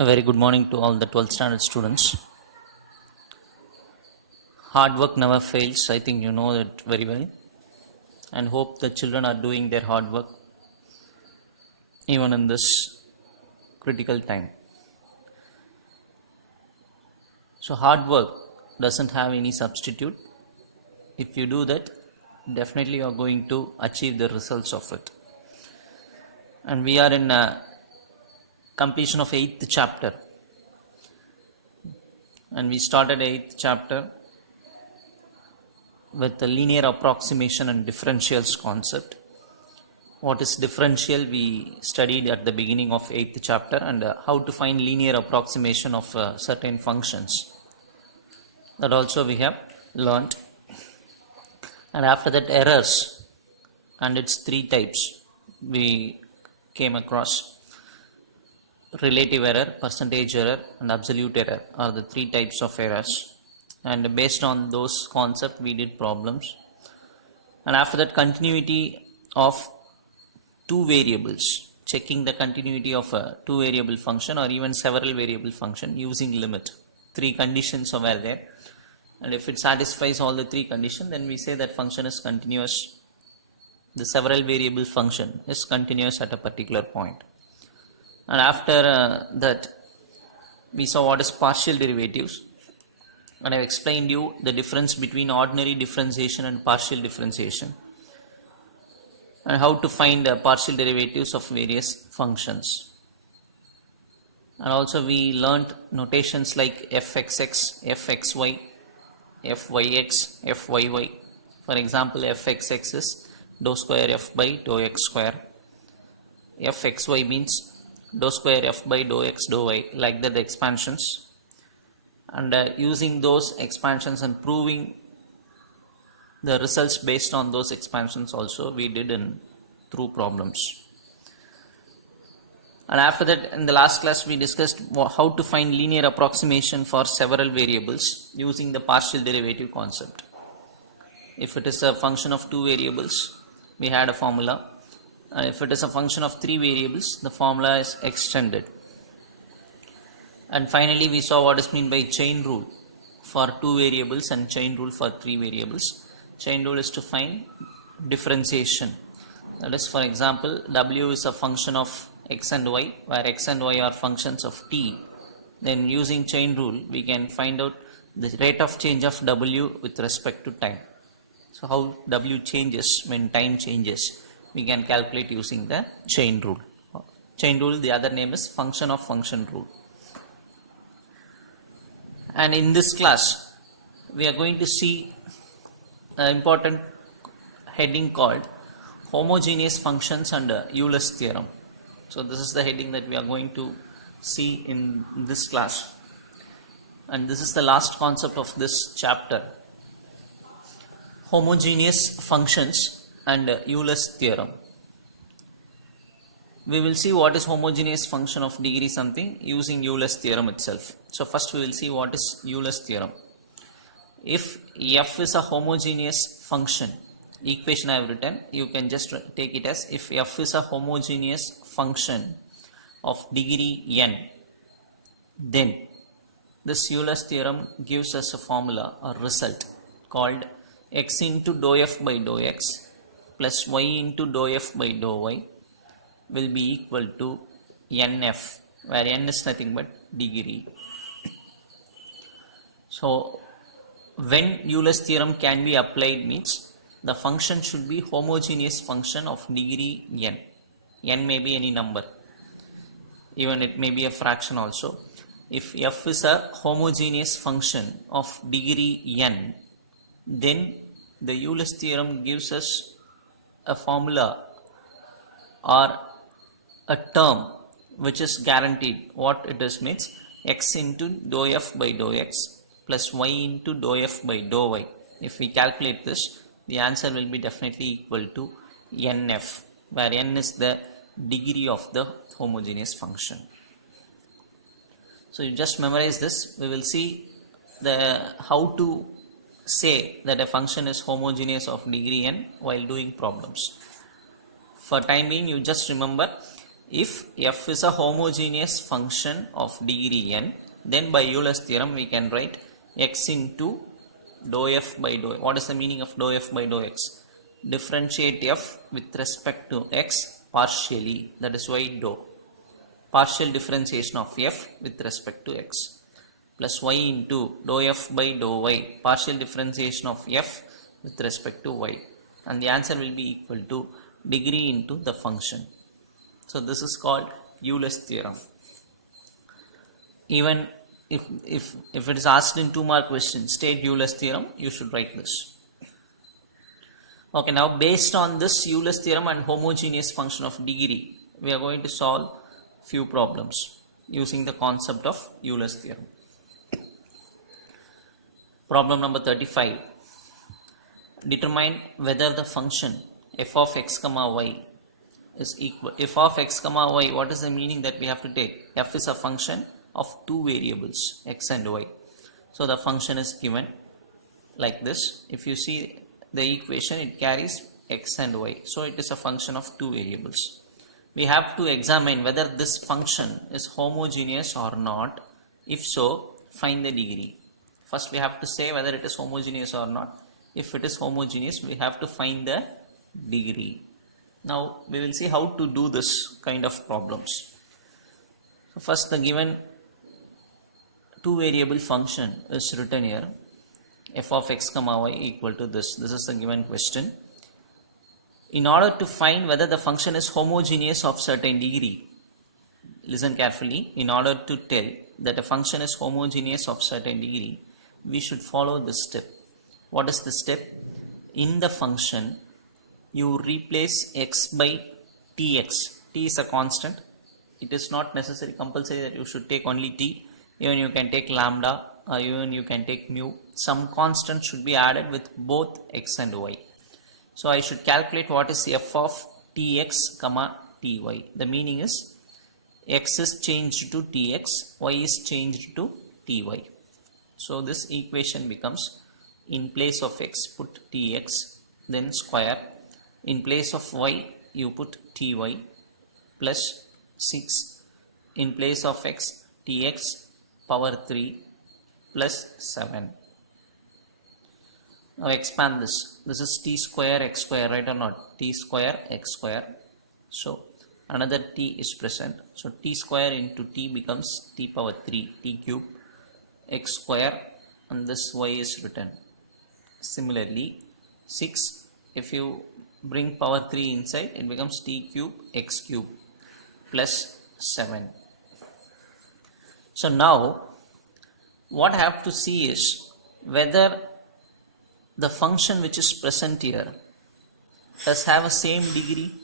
A very good morning to all the 12th standard students. Hard work never fails. I think you know that very well. And hope the children are doing their hard work even in this critical time. So, hard work doesn't have any substitute. If you do that, definitely you are going to achieve the results of it. And we are in completion of 8th chapter. And we started 8th chapter with the linear approximation and differentials concept. What is differential we studied at the beginning of 8th chapter, and how to find linear approximation of certain functions. That also we have learnt. And after that, errors and its three types we came across. Relative error, percentage error and absolute error are the three types of errors, and based on those concepts we did problems. And after that, continuity of two variables, checking the continuity of a two variable function or even several variable function using limit. Three conditions are there, and if it satisfies all the three conditions, then we say that function is continuous. The several variable function is continuous at a particular point. And after that, we saw what is partial derivatives, and I have explained you the difference between ordinary differentiation and partial differentiation, and how to find partial derivatives of various functions. And also we learnt notations like fxx, fxy, fyx, fyy. For example, fxx is dou square f by dou x square. Fxy means dou square f by dou x dou y, like that the expansions. And using those expansions and proving the results based on those expansions also we did in through problems. And after that, in the last class we discussed how to find linear approximation for several variables using the partial derivative concept. If it is a function of two variables, we had a formula. If it is a function of three variables, the formula is extended. And finally, we saw what is meant by chain rule for two variables and chain rule for three variables. Chain rule is to find differentiation. That is, for example, w is a function of x and y, where x and y are functions of t. Then using chain rule, we can find out the rate of change of w with respect to time. So how w changes when time changes, we can calculate using the chain rule. Chain rule, the other name is function of function rule. And in this class, we are going to see an important heading called homogeneous functions and Euler's theorem. So this is the heading that we are going to see in this class. And this is the last concept of this chapter. Homogeneous functions and Euler's theorem. We will see what is homogeneous function of degree something using Euler's theorem itself. So first we will see what is Euler's theorem. If f is a homogeneous function, equation I have written, you can just take it as if f is a homogeneous function of degree n, then this Euler's theorem gives us a formula or result called x into dou f by dou x plus y into dou f by dou y will be equal to nf, where n is nothing but degree. So when Euler's theorem can be applied means the function should be homogeneous function of degree n. N may be any number, even it may be a fraction also. If f is a homogeneous function of degree n, then the Euler's theorem gives us a formula or a term which is guaranteed. What it is means x into dou f by dou x plus y into dou f by dou y. If we calculate this, the answer will be definitely equal to nf, where n is the degree of the homogeneous function. So you just memorize this. We will see how to say that a function is homogeneous of degree n while doing problems. For time being, you just remember If f is a homogeneous function of degree n, then by Euler's theorem we can write x into dou f by dou. What is the meaning of dou f by dou x? Differentiate f with respect to x partially. That is why dou. Partial differentiation of f with respect to x plus y into dou f by dou y. Partial differentiation of f with respect to y. And the answer will be equal to degree into the function. So this is called Euler's theorem. Even if it is asked in 2-mark question, state Euler's theorem, you should write this. Okay, now based on this Euler's theorem and homogeneous function of degree, we are going to solve few problems using the concept of Euler's theorem. Problem number 35. Determine whether the function f of x comma y is equal. F of x comma y, what is the meaning that we have to take? F is a function of two variables, x and y. So the function is given like this. If you see the equation, it carries x and y. So it is a function of two variables. We have to examine whether this function is homogeneous or not. If so, find the degree. First we have to say whether it is homogeneous or not. If it is homogeneous, we have to find the degree. Now we will see how to do this kind of problems. So first, the given two variable function is written here, f of x comma y equal to this. This is the given question. In order to find whether the function is homogeneous of certain degree, listen carefully, in order to tell that a function is homogeneous of certain degree, we should follow this step. What is the step? In the function, you replace x by tx. T is a constant. It is not necessary, compulsory that you should take only t. Even you can take lambda, or even you can take mu. Some constant should be added with both x and y. So I should calculate what is f of tx comma ty. The meaning is x is changed to tx, y is changed to ty. So this equation becomes, in place of x put tx, then square. In place of y you put ty plus 6. In place of x, tx power 3 plus 7. Now expand this. This is t square x square, right or not? T square x square. So another t is present. So t square into t becomes t power 3, t cube, x square, and this y is written. Similarly, 6, if you bring power 3 inside, it becomes t cube x cube plus 7. So now what I have to see is whether the function which is present here does have a same degree.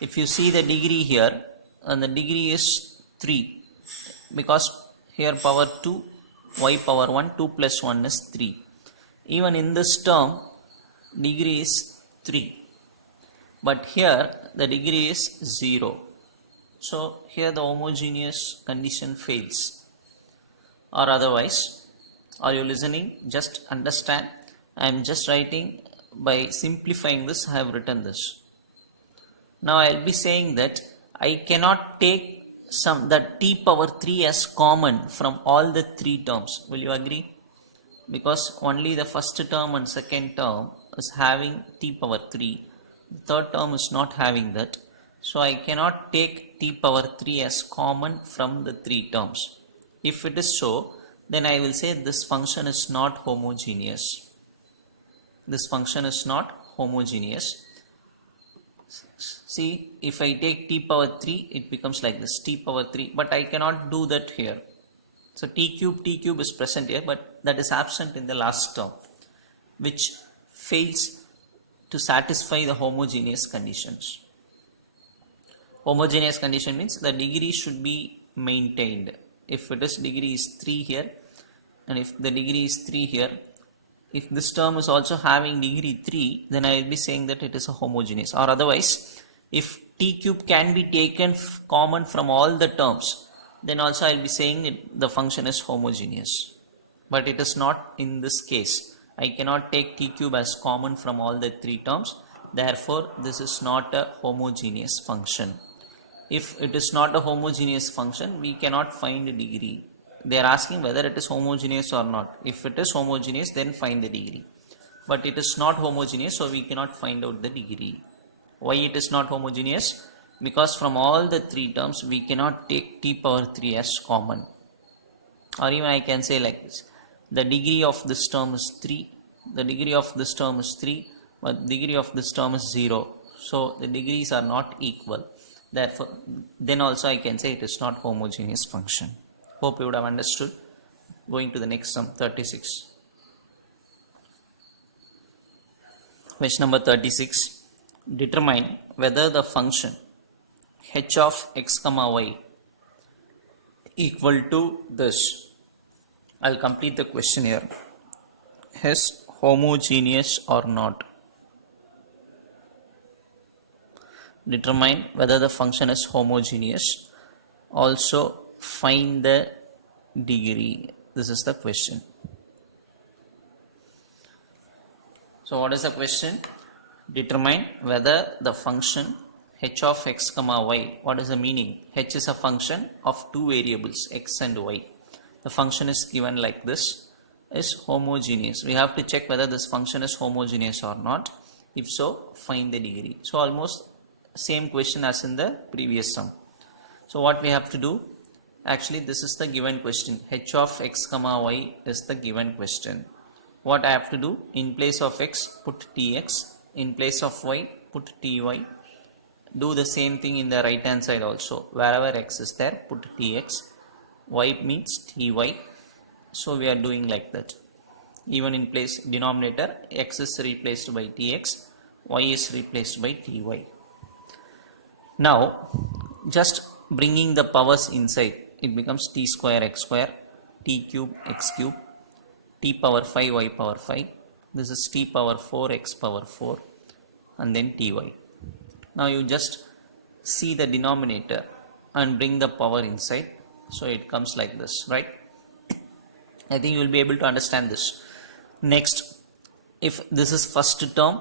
If you see the degree here, and the degree is 3, because here power 2, y power 1, 2 plus 1 is 3. Even in this term, degree is 3. But here the degree is 0. So here the homogeneous condition fails. Or otherwise, are you listening? Just understand. I am just writing, by simplifying this, I have written this. Now I will be saying that I cannot take the t power 3 as common from all the 3 terms. Will you agree? Because only the first term and second term is having t power 3. The third term is not having that. So I cannot take t power 3 as common from the 3 terms. If it is so, then I will say this function is not homogeneous. This function is not homogeneous. See, if I take t power 3, it becomes like this, t power 3, but I cannot do that here. So t cube is present here, but that is absent in the last term, which fails to satisfy the homogeneous conditions. Homogeneous condition means the degree should be maintained. If it is degree is 3 here, and if the degree is 3 here, if this term is also having degree 3, then I will be saying that it is a homogeneous. Or otherwise, if t cube can be taken common from all the terms, then also I will be saying the function is homogeneous. But it is not in this case. I cannot take t cube as common from all the 3 terms. Therefore, this is not a homogeneous function. if it is not a homogeneous function, we cannot find a degree. They are asking whether it is homogeneous or not. If it is homogeneous, then find the degree. But it is not homogeneous, so we cannot find out the degree. Why it is not homogeneous? Because from all the three terms, we cannot take t power 3 as common. Or even I can say like this: the degree of this term is 3, the degree of this term is 3, but the degree of this term is 0. So the degrees are not equal. Therefore, then also I can say it is not homogeneous function. Hope you would have understood. Going to the next sum, 36. Question number 36. Determine whether the function h of x comma y equal to this. I'll complete the question here. Is homogeneous or not? Determine whether the function is homogeneous. Also find the degree. This is the question. So what is the question? Determine whether the function h of x comma y, what is the meaning? H is a function of two variables, x and y. The function is given like this, is homogeneous. We have to check whether this function is homogeneous or not. If so, find the degree. So almost same question as in the previous sum. So what we have to do? Actually, this is the given question. H of x comma y is the given question. What I have to do? In place of x, put tx. In place of y, put ty. Do the same thing in the right hand side also. Wherever x is there, put tx. Y means ty. So we are doing like that. Even in place denominator, x is replaced by tx, y is replaced by ty. Now, just bringing the powers inside, it becomes t square x square, t cube x cube, t power 5 y power 5. This is t power 4 x power 4, and then ty. Now you just see the denominator and bring the power inside. So it comes like this, right? I think you will be able to understand this. Next, if this is first term,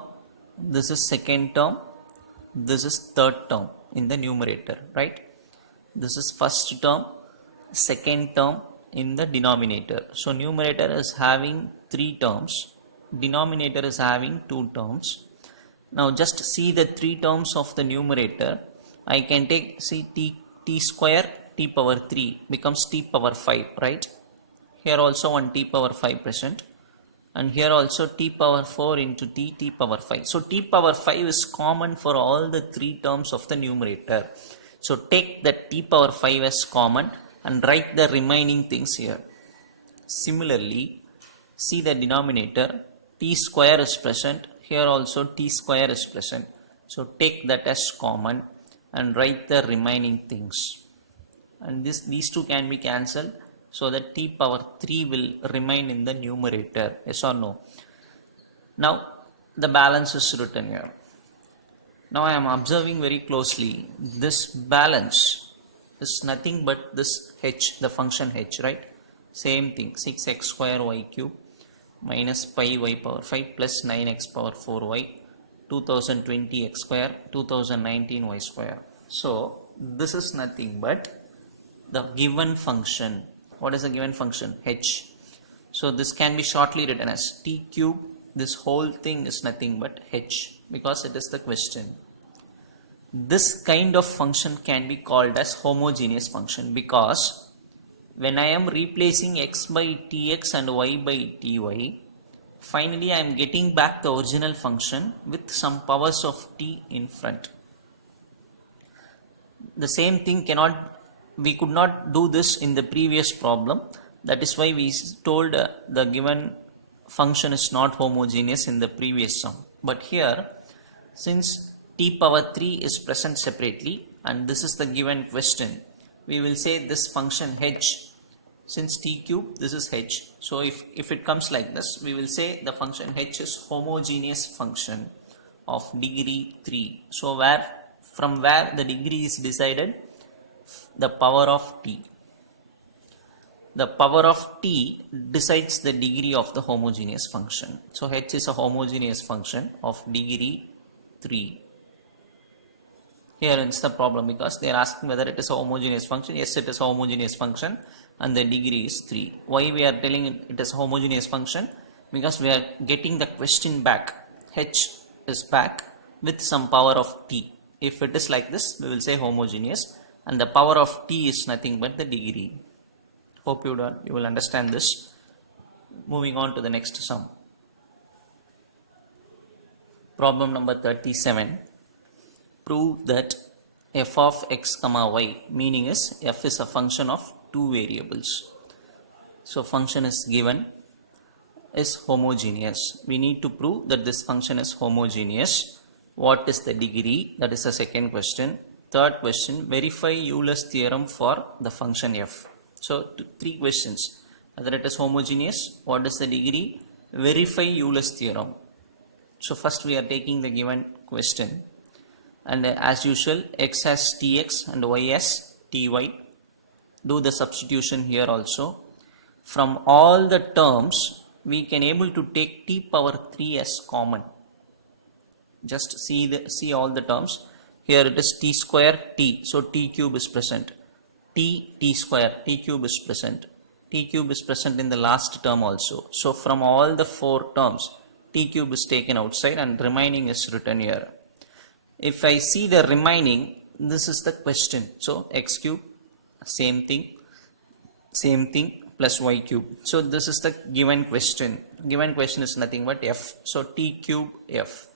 this is second term, this is third term in the numerator, right? This is first term, second term in the denominator. So numerator is having 3 terms, denominator is having 2 terms. Now just see the 3 terms of the numerator. I can take, see, t square, t power 3 becomes t power 5, right? Here also one t power 5 present, and here also t power 4 into t power 5. So t power 5 is common for all the 3 terms of the numerator. So take the t power 5 as common and write the remaining things here. Similarly, see the denominator, t square is present, here also t square is present. So take that as common and write the remaining things. And these two can be cancelled, so that t power 3 will remain in the numerator. Yes or no? Now the balance is written here. Now I am observing very closely. This balance is nothing but this h, the function h, right? Same thing, 6x square y cube minus pi y power 5 plus 9x power 4y, 2020 x square, 2019 y square. So this is nothing but the given function. What is the given function? H. So this can be shortly written as t cube. This whole thing is nothing but h, because it is the question. This kind of function can be called as homogeneous function, because when I am replacing x by tx and y by ty, finally I am getting back the original function with some powers of t in front. The same thing we could not do this in the previous problem. That is why we told the given function is not homogeneous in the previous sum. But here, since t power 3 is present separately and this is the given question, we will say this function h, since t cube, this is h. So if it comes like this, we will say the function h is homogeneous function of degree 3. So from where the degree is decided? The power of t. The power of t decides the degree of the homogeneous function. So h is a homogeneous function of degree 3. Here it's the problem because they are asking whether it is a homogeneous function. Yes, it is a homogeneous function and the degree is 3. Why we are telling it is a homogeneous function? Because we are getting the question back. H is back with some power of t. If it is like this, we will say homogeneous, and the power of t is nothing but the degree. Hope you will understand this. Moving on to the next sum. Problem number 37. Prove that f of x comma y, meaning is f is a function of two variables. So function is given is homogeneous. We need to prove that this function is homogeneous. What is the degree? That is the second question. Third question, verify Euler's theorem for the function f. So three questions. Whether it is homogeneous, what is the degree, verify Euler's theorem. So first we are taking the given question, and as usual x has tx and y has ty. Do the substitution here also. From all the terms we can able to take t power 3 as common. Just see all the terms. Here it is t square t, so t cube is present. T square, t cube is present. T cube is present in the last term also. So from all the four terms, t cube is taken outside and remaining is written here. If I see the remaining, this is the question. So x cube, same thing plus y cube. So this is the given question. Given question is nothing but f. So t cube f.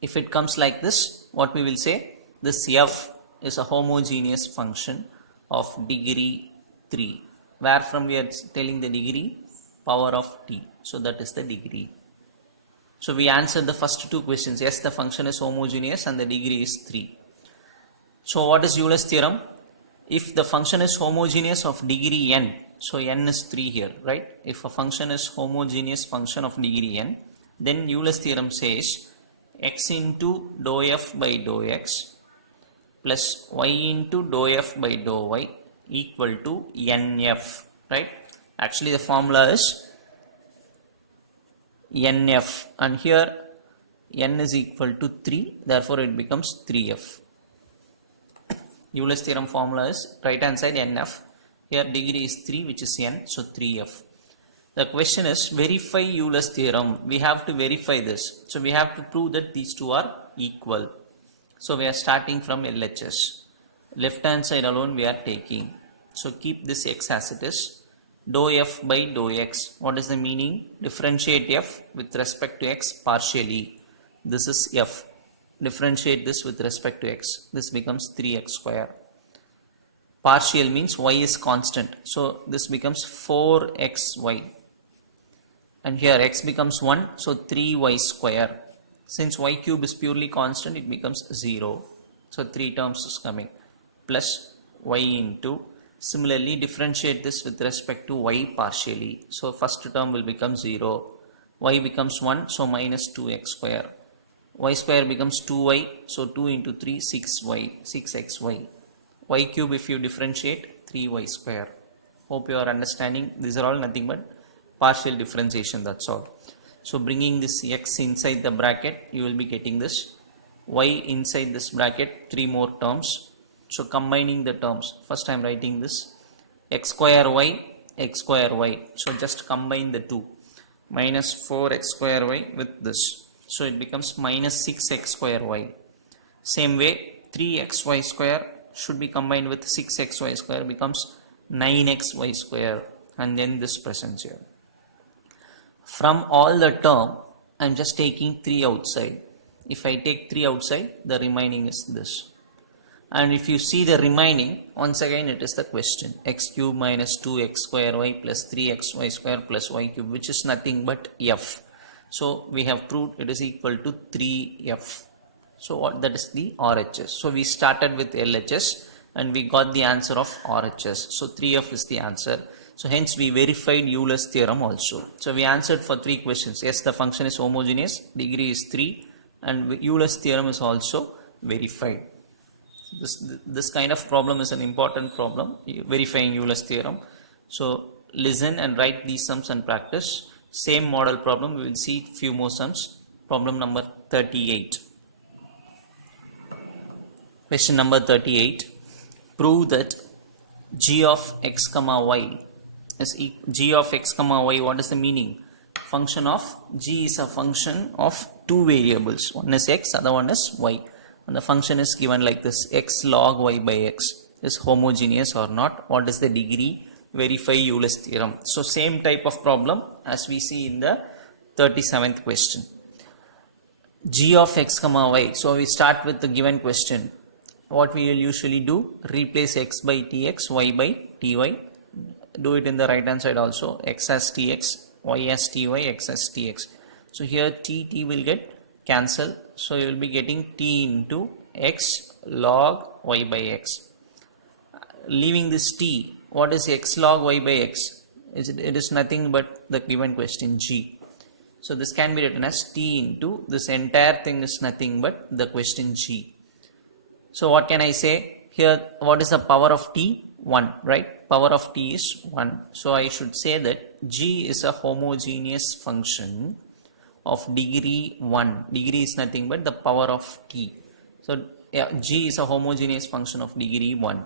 If it comes like this, what we will say? This f is a homogeneous function of degree 3. Where from we are telling the degree? Power of t. So that is the degree. So we answered the first two questions. Yes, the function is homogeneous and the degree is 3. So what is Euler's theorem? If the function is homogeneous of degree n, so n is 3 here, right? If a function is homogeneous function of degree n, then Euler's theorem says x into dou f by dou x plus y into dou f by dou y equal to nf, right? Actually the formula is nf, and here n is equal to 3, therefore it becomes 3f. Euler's theorem formula is right hand side nf, here degree is 3 which is n, so 3f. The question is verify Euler's theorem. We have to verify this. So we have to prove that these two are equal. So we are starting from LHS. Left hand side alone we are taking. So keep this x as it is. Dou f by dou x. What is the meaning? Differentiate f with respect to x partially. This is f. Differentiate this with respect to x. This becomes 3x square. Partial means y is constant. So this becomes 4xy. And here x becomes 1, so 3y square. Since y cube is purely constant, it becomes 0. So 3 terms is coming. Plus y into. Similarly, differentiate this with respect to y partially. So first term will become 0. Y becomes 1, so minus 2x square. Y square becomes 2y, so 2 into 3, 6xy. Y cube if you differentiate, 3y square. Hope you are understanding. These are all nothing but partial differentiation, that's all. So bringing this x inside the bracket, you will be getting this y inside this bracket, 3 more terms. So combining the terms, first I am writing this x square y. So just combine the two, minus 4x square y with this. So it becomes minus 6x square y. Same way 3xy square should be combined with 6xy square, becomes 9xy square, and then this presents here. From all the term, I am just taking 3 outside. If I take 3 outside, the remaining is this. And if you see the remaining, once again it is the question. X cube minus 2x square y plus 3xy square plus y cube, which is nothing but f. So we have proved it is equal to 3f. So what, that is the RHS. So we started with LHS and we got the answer of RHS. So 3f is the answer. So hence we verified Euler's theorem also. So we answered for 3 questions. Yes, the function is homogeneous, degree is 3, and Euler's theorem is also verified. This kind of problem is an important problem, verifying Euler's theorem. So listen and write these sums and practice. Same model problem, we will see few more sums. Problem number 38. Question number 38. Prove that g of x comma y is g of x comma y. What is the meaning? Function of g is a function of two variables. One is x, other one is y. And the function is given like this: x log y by x is homogeneous or not. What is the degree? Verify Euler's theorem. So same type of problem as we see in the 37th question. G of x comma y. So we start with the given question. What we will usually do? Replace x by tx, y by ty. Do it in the right hand side also. X as tx, y as ty, x as tx. So here t will get cancelled. So you will be getting t into x log y by x. Leaving this t, what is x log y by x? It is nothing but the given question g. So this can be written as t into this entire thing is nothing but the question g. So what can I say? Here what is the power of t? 1, right? Power of t is 1. So I should say that g is a homogeneous function of degree 1. Degree is nothing but the power of t. So yeah, g is a homogeneous function of degree 1.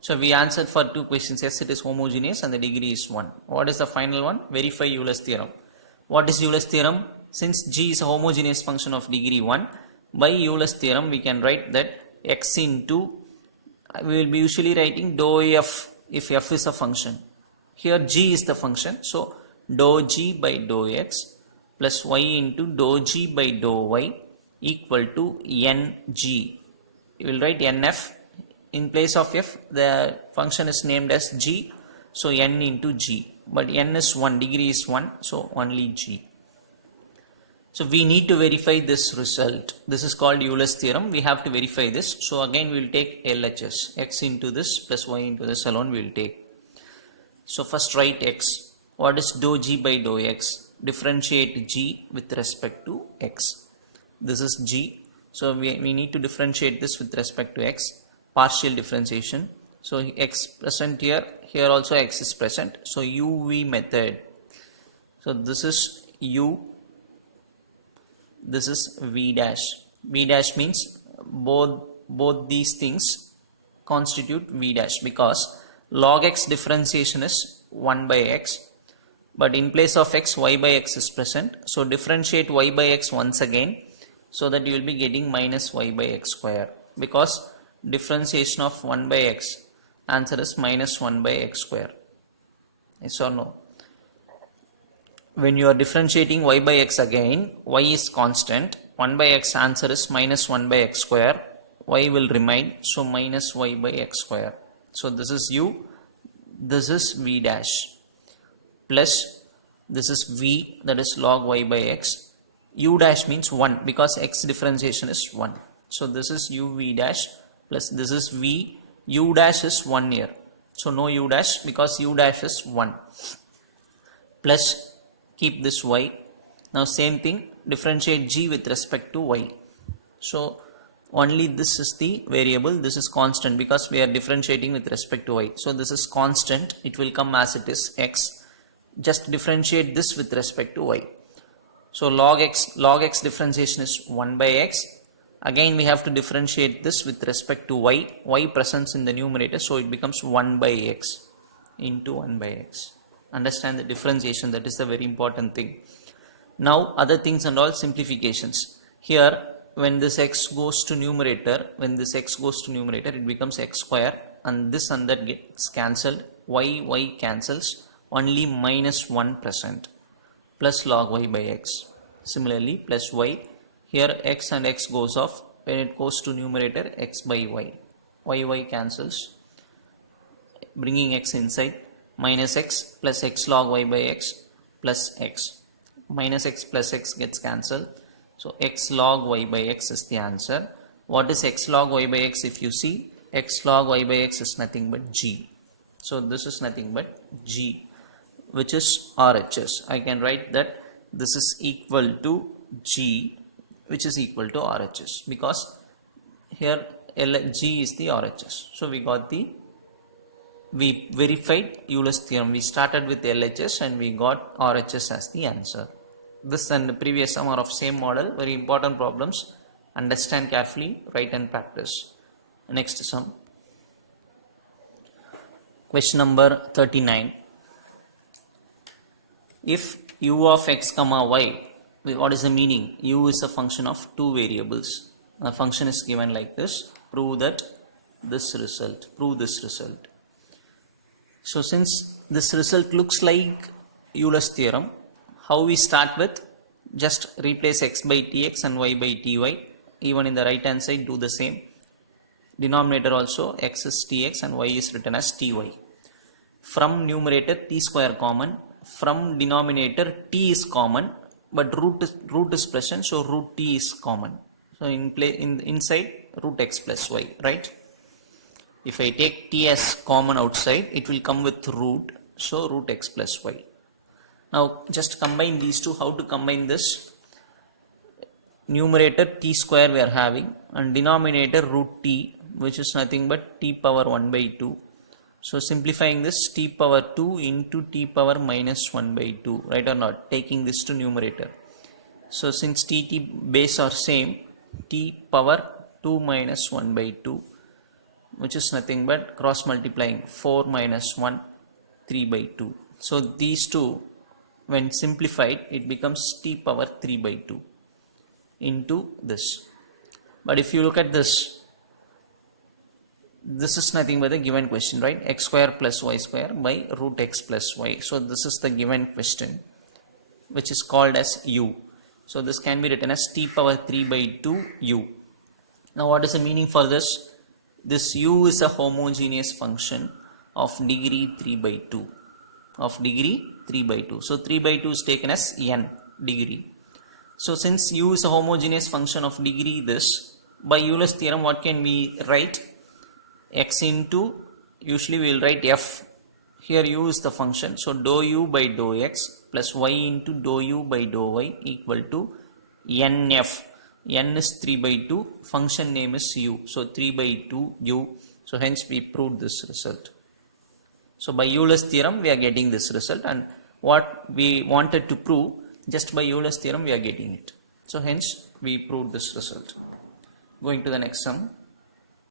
So we answered for two questions. Yes, it is homogeneous and the degree is 1. What is the final one? Verify Euler's theorem. What is Euler's theorem? Since g is a homogeneous function of degree 1, by Euler's theorem we can write that x into, we will be usually writing dou f if f is a function. Here g is the function. So dou g by dou x plus y into dou g by dou y equal to ng. You will write nf. In place of f, the function is named as g. So n into g. But n is 1, degree is 1, so only g. So we need to verify this result. This is called Euler's theorem. We have to verify this. So again we will take LHS. X into this plus y into this alone we will take. So first write x. What is dou g by dou x? Differentiate g with respect to x. This is g. So we need to differentiate this with respect to x. Partial differentiation. So x present here. Here also x is present. So UV method. So this is u. This is v dash. V dash means both these things constitute v dash, because log x differentiation is 1 by x, but in place of x, y by x is present. So differentiate y by x once again, so that you will be getting minus y by x square, because differentiation of 1 by x, answer is minus 1 by x square. Yes or no? When you are differentiating y by x again, y is constant, 1 by x answer is minus 1 by x square, y will remain, so minus y by x square. So this is u, this is v dash, plus this is v, that is log y by x. U dash means 1, because x differentiation is 1. So this is u v dash plus this is v, u dash is 1 here. So no u dash, because u dash is 1, plus keep this y. Now same thing, differentiate g with respect to y. So only this is the variable, this is constant, because we are differentiating with respect to y. So this is constant, it will come as it is x. Just differentiate this with respect to y. So log x differentiation is 1 by x. Again we have to differentiate this with respect to y. Y presents in the numerator, so it becomes 1 by x into 1 by x. Understand the differentiation, that is the very important thing. Now other things and all simplifications. Here when this x goes to numerator, it becomes x square, and this and that gets cancelled. Y cancels, only minus 1 present, plus log y by x. Similarly plus y, here x and x goes off, when it goes to numerator, x by y cancels, bringing x inside, minus x plus x log y by x plus x. Minus x plus x gets cancelled, so x log y by x is the answer. What is x log y by x? If you see, x log y by x is nothing but g. So this is nothing but g, which is RHS. I can write that this is equal to g, which is equal to RHS, because here g is the RHS. So we verified Euler's theorem. We started with LHS and we got RHS as the answer. This and the previous sum are of same model, very important problems. Understand carefully, write and practice. Next sum. Question number 39. If u of x comma y, what is the meaning? U is a function of two variables. A function is given like this. Prove that this result. Prove this result. So since this result looks like Euler's theorem, how we start with? Just replace x by tx and y by ty. Even in the right hand side do the same. Denominator also x is tx and y is written as ty. From numerator t square common. From denominator t is common, but root is present, so root t is common. So inside root x plus y, right? If I take t as common outside, it will come with root, so root x plus y. Now just combine these two. How to combine this? Numerator t square we are having, and denominator root t, which is nothing but t power 1 by 2. So simplifying this, t power 2 into t power minus 1 by 2, right or not? Taking this to numerator. So since t base are same, t power 2 minus 1 by 2, which is nothing but cross multiplying 4 minus 1, 3 by 2. So these two, when simplified, it becomes t power 3 by 2 into this. But if you look at this is nothing but the given question, right? X square plus y square by root x plus y. So this is the given question, which is called as u. So this can be written as t power 3 by 2 u. Now what is the meaning for this? This u is a homogeneous function of degree 3 by 2. Of degree 3 by 2. So 3 by 2 is taken as n degree. So since u is a homogeneous function of degree this, by Euler's theorem what can we write? X into, usually we will write f. Here u is the function, so dou u by dou x plus y into dou u by dou y equal to nf. N is 3 by 2, function name is u, so 3 by 2 u. So hence we proved this result. So by Euler's theorem we are getting this result, and what we wanted to prove, just by Euler's theorem we are getting it. So hence we proved this result. Going to the next sum.